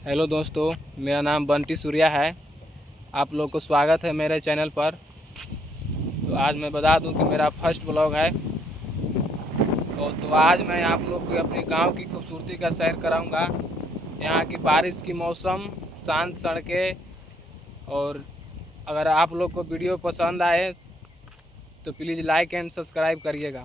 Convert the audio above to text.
Hello दोस्तों, मेरा नाम बंटी सूर्या है। आप लोग को स्वागत है मेरे चैनल पर। तो आज मैं बता दूं कि मेरा फर्स्ट ब्लॉग है। तो आज मैं आप लोग को अपने गांव की खूबसूरती का सैर कराऊंगा। यहाँ की बारिश की मौसम, शांत सड़कें। और अगर आप लोग को वीडियो पसंद आए तो प्लीज़ लाइक एंड सब्सक्राइब करिएगा।